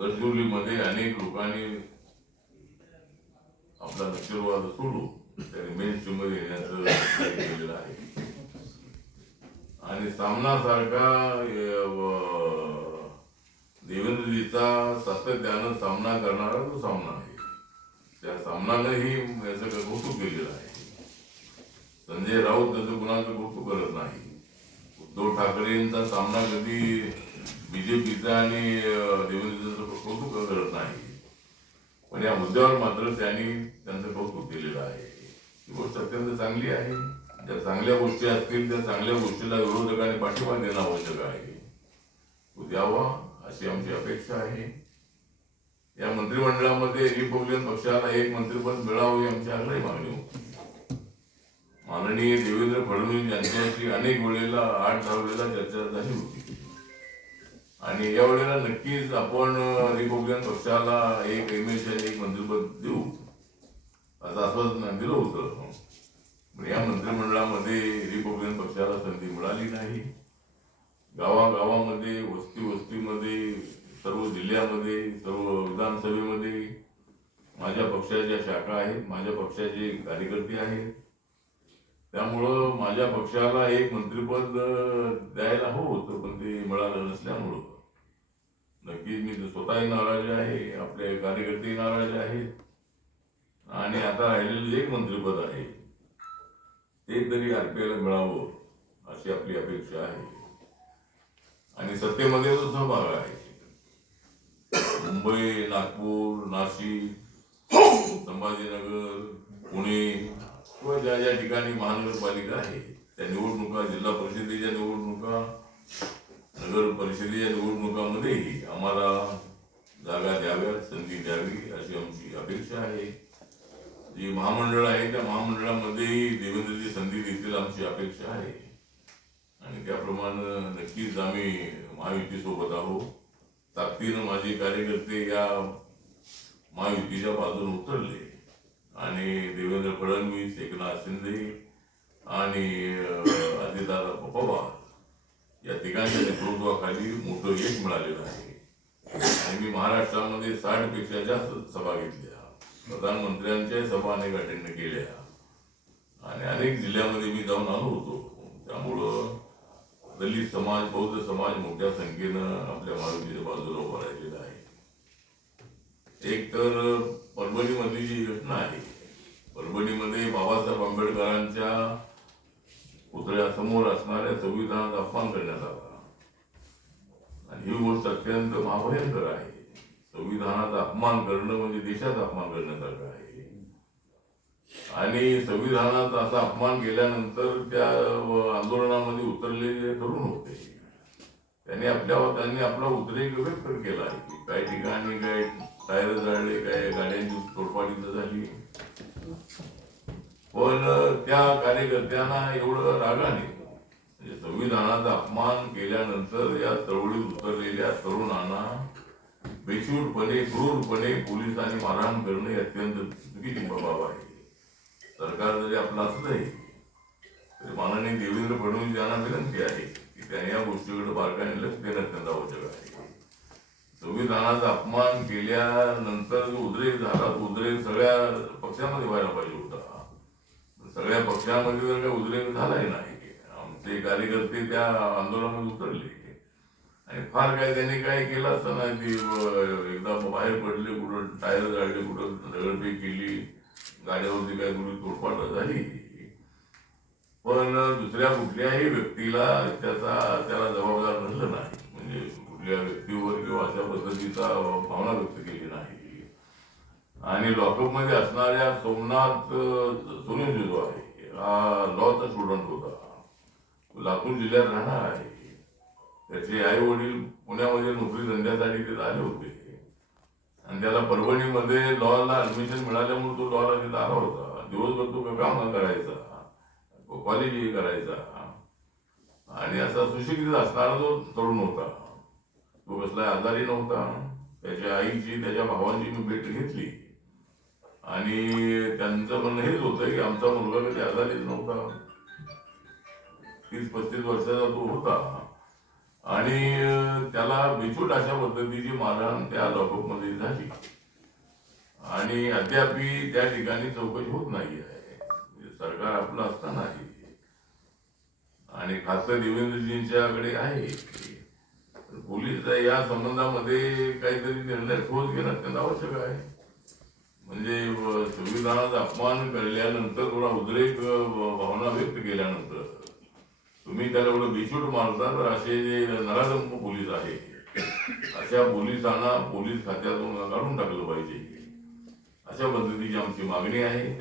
गडचिरोलीमध्ये अनेक लोकांनी आपला नक्षलवाद सोडून त्याने मेन स्ट्रीममध्ये येण्याचं केलेलं आहे. आणि सामनासारखा अं, देवेंद्रजीचा सातत्यानं सामना करणारा तो सामना आहे त्या सामनानंही याचं कौतुक केलेलं आहे. संजय राऊत त्याचं कुणाचं कौतुक करत नाही. उद्धव ठाकरेंचा सामना कधी बीजेपीचा आणि देवेंद्रचं कौतुक करत नाही. पण या मुद्द्यावर मात्र त्यांनी त्यांचं कौतुक केलेलं आहे. ही गोष्ट अत्यंत चांगली आहे. ज्या चांगल्या गोष्टी असतील त्या चांगल्या गोष्टीला विरोधकांनी पाठिंबा देणं आवश्यक आहे. तो द्यावा अशी आमची अपेक्षा आहे. या मंत्रिमंडळामध्ये रिपब्लिकन पक्षाला एक मंत्रिपद मिळावं ही आमची आग्रही मागणी होती. माननीय देवेंद्र फडणवीस यांच्याशी अनेक वेळेला आठ दहा वेळेला चर्चा झाली होती. आणि या वेळेला नक्कीच आपण रिपब्लिकन पक्षाला एक एमएलसी एक मंत्रिपद देऊ. असं आश्वासन दिलं होतं. पण या मंत्रिमंडळामध्ये रिपब्लिकन पक्षाला संधी मिळाली नाही. गावागावामध्ये वस्ती वस्तीमध्ये सर्व जिल्ह्यामध्ये सर्व विधानसभेमध्ये माझ्या पक्षाच्या शाखा आहेत माझ्या पक्षाचे कार्यकर्ते आहेत. त्यामुळं माझ्या पक्षाला एक मंत्रिपद द्यायला हवं होतं पण ते मिळालं नसल्यामुळं. नक्कीच मी स्वतःही नाराज आहे आपले कार्यकर्तेही नाराज आहेत. आणि आता राहिलेलं एक मंत्रिपद आहे. ते तरी आरपीआयला मिळावं अशी आपली अपेक्षा आहे. आणि सत्तेमध्ये जो सहभाग आहे. मुंबई नागपूर नाशिक संभाजीनगर पुणे किंवा ज्या ज्या ठिकाणी महानगरपालिका आहे त्या निवडणुका जिल्हा परिषदेच्या निवडणुका नगर परिषदेच्या निवडणुकामध्येही आम्हाला जागा द्याव्या संधी द्यावी अशी आमची अपेक्षा आहे. जे महामंडळ आहे त्या महामंडळामध्येही देवेंद्रजी संधी देतील आमची अपेक्षा आहे. आणि त्याप्रमाणे नक्कीच आम्ही महायुतीसोबत आहोत. ताकदीनं माझे कार्यकर्ते या महायुतीच्या बाजूने उतरले. आणि देवेंद्र फडणवीस एकनाथ शिंदे आणि अं, अजितदादा पवार या तिघांच्या नेतृत्वाखाली मोठं यश मिळालेलं आहे. आणि मी महाराष्ट्रामध्ये साठपेक्षा जास्त सभा घेतल्या. प्रधानमंत्र्यांच्या सभा अनेक अटेंड केल्या. आणि अनेक जिल्ह्यामध्ये मी जाऊन आलो होतो. त्यामुळं दलित समाज बौद्ध समाज मोठ्या संख्येनं आपल्या मारुतीच्या बाजूला उभा राहिलेला आहे. एक तर परभणीमधली जी घटना आहे परभणीमध्ये बाबासाहेब आंबेडकरांच्या पुतळ्यासमोर असणाऱ्या संविधानाचा अपमान करण्यात आला. आणि ही गोष्ट अत्यंत महाभयंकर आहे. संविधानाचा अपमान करणं म्हणजे देशाचा अपमान करण्यासारखं आहे. आणि संविधानाचा असा अपमान केल्यानंतर त्या आंदोलनामध्ये उतरलेले तरुण होते. त्यांनी आपल्या त्यांनी आपला उद्रेक व्यक्त केला आहे काही ठिकाणी काय टायर जाळले काय गाड्यांची तोडपाडी झाली. पण त्या कार्यकर्त्यांना एवढं रागाने म्हणजे संविधानाचा अपमान केल्यानंतर या चळवळीत उतरलेल्या तरुणांना बेशूरपणे क्रूरपणे पोलिसांनी मारहाण करणे अत्यंत चुकीची बाब आहे. सरकार जरी आपलं असलंही तरी माननीय देवेंद्र फडणवीस यांना विनंती आहे की त्यांनी या गोष्टीकडे बारकाईने लक्ष देणं अत्यंत आवश्यक आहे. संविधानाचा अपमान केल्यानंतर जो उद्रेक झाला तो उद्रेक सगळ्या पक्षामध्ये व्हायला पाहिजे होता. सगळ्या पक्षामध्ये जर काही उद्रेक झालाही नाही आमचे कार्यकर्ते त्या आंदोलनामध्ये उतरले. आणि फार काय त्यांनी काय केलं असतं नाही एकदा बाहेर पडले कुठं टायर जाळले कुठं दगडफेक केली गाड्यावरती काय कुठे तोडपाट झाली. पण दुसऱ्या कुठल्याही व्यक्तीला त्याचा त्याला जबाबदार धरलं नाही. म्हणजे व्यक्तीवर किंवा अशा पद्धतीचा भावना व्यक्त केली नाही. आणि लॉकअपमध्ये असणाऱ्या सोमनाथ सुनील जो आहे हा लॉचा स्टुडंट होता. लातूर जिल्ह्यात राहणार आहे. त्याचे आई वडील पुण्यामध्ये नोकरी धंद्यासाठी तिथे आले होते. आणि त्याला परभणीमध्ये लॉला ऍडमिशन मिळाल्यामुळे तो लॉला तिथे आला होता. दिवसभर तो काम करायचा. कॉलेजही करायचा. आणि असा सुशिक्षित असणारा जो तरुण होता तो कसला आजारी नव्हता. त्याच्या आईची त्याच्या भावांची मी भेट घेतली. आणि त्यांचं म्हणणं हेच होतं की आमचा मुलगा कधी आजारीच नव्हता. तीस पस्तीस वर्षाचा तो होता. आणि त्याला बेछूट अशा पद्धतीची मारहाण त्या लॉकअपमध्ये झाली. आणि अद्यापही त्या ठिकाणी चौकशी होत नाही आहे. सरकार आपलं असतानाही. आणि खासदार देवेंद्रजींच्याकडे आहे. पोलीस या संबंधामध्ये काहीतरी निर्णय ठोस घेणं अत्यंत आवश्यक आहे. म्हणजे संविधानाचा अपमान केल्यानंतर थोडा उद्रेक भावना व्यक्त केल्यानंतर तुम्ही त्याला एवढं बेछूट मारता तर असे जे नराधम पोलीस आहे अशा पोलिसांना पोलीस खात्यातून काढून टाकलं पाहिजे. अशा पद्धतीची आमची मागणी आहे.